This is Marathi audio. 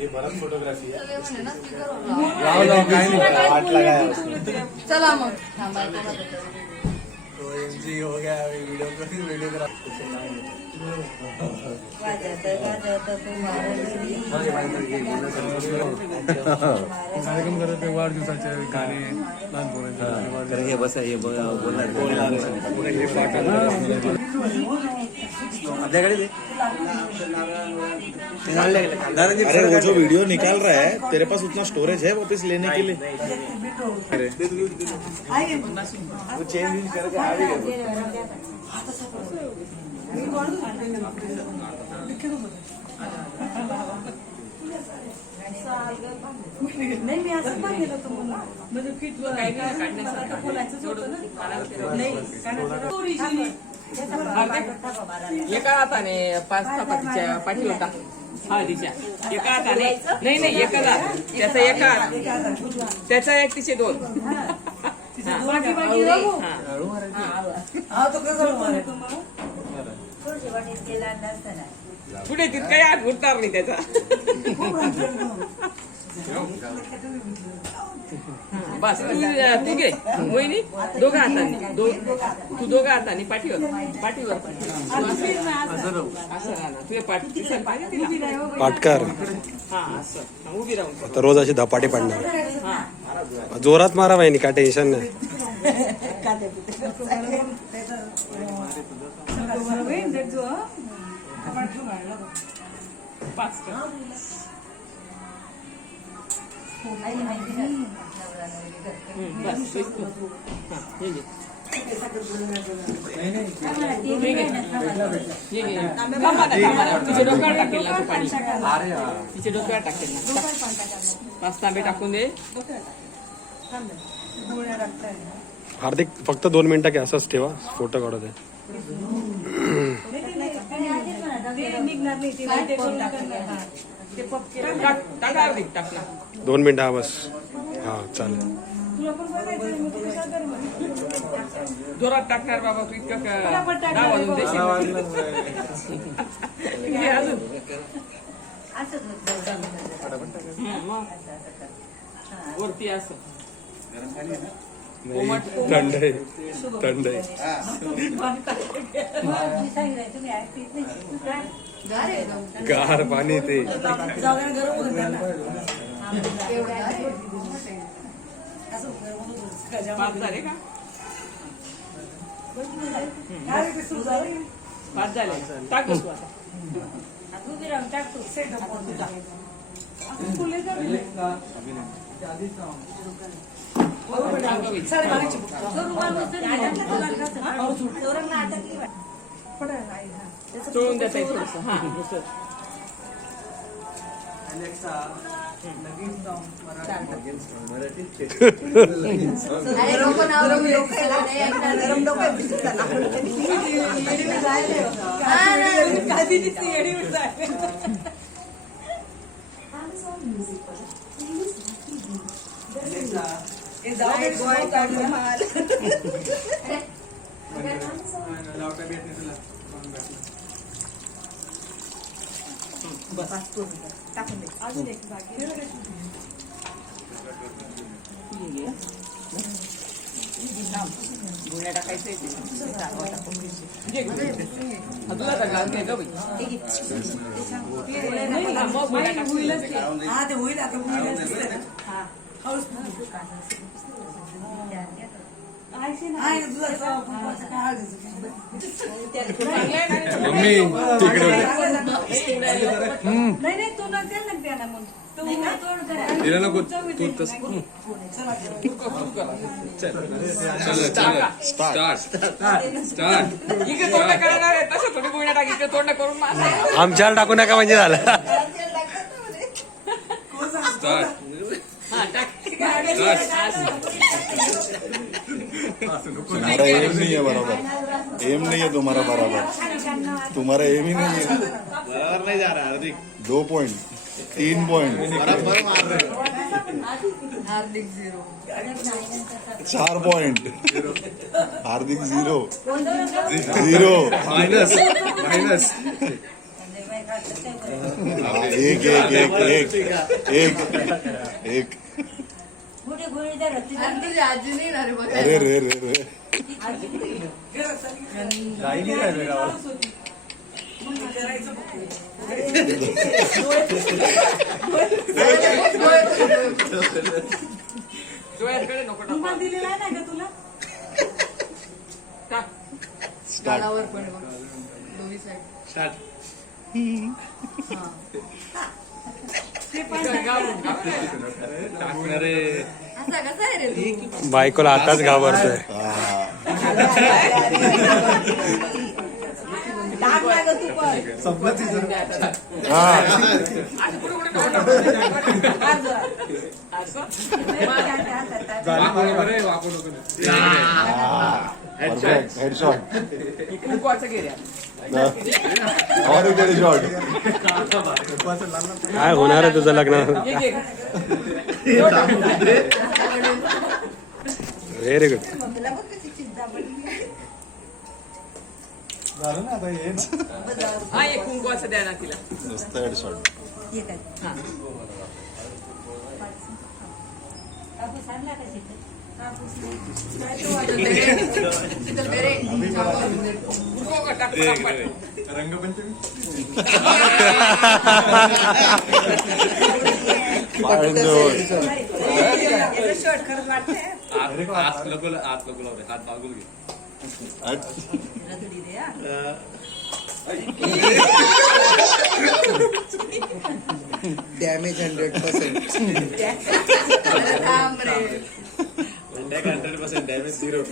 ये भरत फोटोग्राफी है। चला मग OMG हो गया वीडियोग्राफी कार्यक्रम करत आहे वाढदिवसाचे गाणे लहान पोरांचे हे बस हे बोलणार आपल्याकडे अरे वो जो वीडियो निकाल रहा है तेरे पास उतना स्टोरेज है वापस लेने के लिए वो चेंज करके आ गए नाही मी असं पण गेलो तुम्हाला म्हणजे फिट काही काढण्यासारखं बोलायचं होतं ना नाही एका हाताने पाच चपातीच्या पाठीवर टाक हळदीच्या एका हाताने नाही एका हात त्याचा एका हात त्याचा एक तिचे दोन पुढे तितकाही हात उठणार नाही त्याचा बस तू घे मोहिनी दोघा हातांनी तू दोघा हातांनी पाठीवर असं तुझे पाठी पाटकर हा असं उभी राहून आता रोज अशी धपाटे पाडणार जोरात मारा वाहिनी काय टेन्शन नाही पाच बस तिचे डोक्यावर टाकेल ना तू पाणी तिचे डोक्यावर टाकेल ना पाच तांबे टाकून दे हार्दिक फक्त 2 मिनिटं की असंच ठेवा फोटो काढत आहे टाकला 2 मिनिटं हा बस हा चालेल जोरात टाकणार बाबा तू इतकं 10 वाजून देशील वरती असं थंड आहे थंड आहे गार पाणी ते पाच झाले का पाच झाले टाक तू सोडून देता येईल थोडंसं हा टाकून दे अजून एक बाकी गुन्हा टाकायचं तुला टाकला नाही तू नका लागते ना मग तिला नको तू तस आमच्याला टाकू नका म्हणजे झालं तुम्हारा एम नहीं है बराबर एम नहीं है तुम्हारा बराबर तुम्हारा एम ही नहीं है बराबर नहीं जा रहा हार्दिक 2 पॉइंट 3 पॉइंट बराबर मार रहे हार्दिक 0 4 पॉइंट हार्दिक 0 माइनस एक एक एक एक एक एक तुझी आजी नाही ना रे बघ. अरे रे रे रे डोळ्याकडे नको टाकू. रुमाल दिलेला आहे ना ग तुला? टाक. स्टार्ट गालावर पण आहे बघ. दोन्ही साईड. स्टार्ट ते पण गावरून, गावरून. टाकणार रे असा कसा आहे रे तू? बायकोला आताच घाबरतोय. डाग ना ग तू पण. हा असं पुढे पुढे नको टाकू. हात जोड. असं. परफेक्ट हेडशॉट कुंकवाचं गेल्या. और गेली शॉट काय होणार आहे तुझं लग्न? ये घे. Very good. तुला बघ कशी चिंता पडली. हा एक कुंकवाचं द्या ना तिला. नुसतं हेडशॉट ये काय? हा. कापूस आणला का तिथे? कापूस नाही. कुंकवा टाक, टाक, टाक. रंगपंचमी याचं शॉर्ट करत वाटतंय. हात नको लावले हात बाजूला घे रगडी दे हा. डॅमेज 100%. थांब रे. 100% डॅमेज 0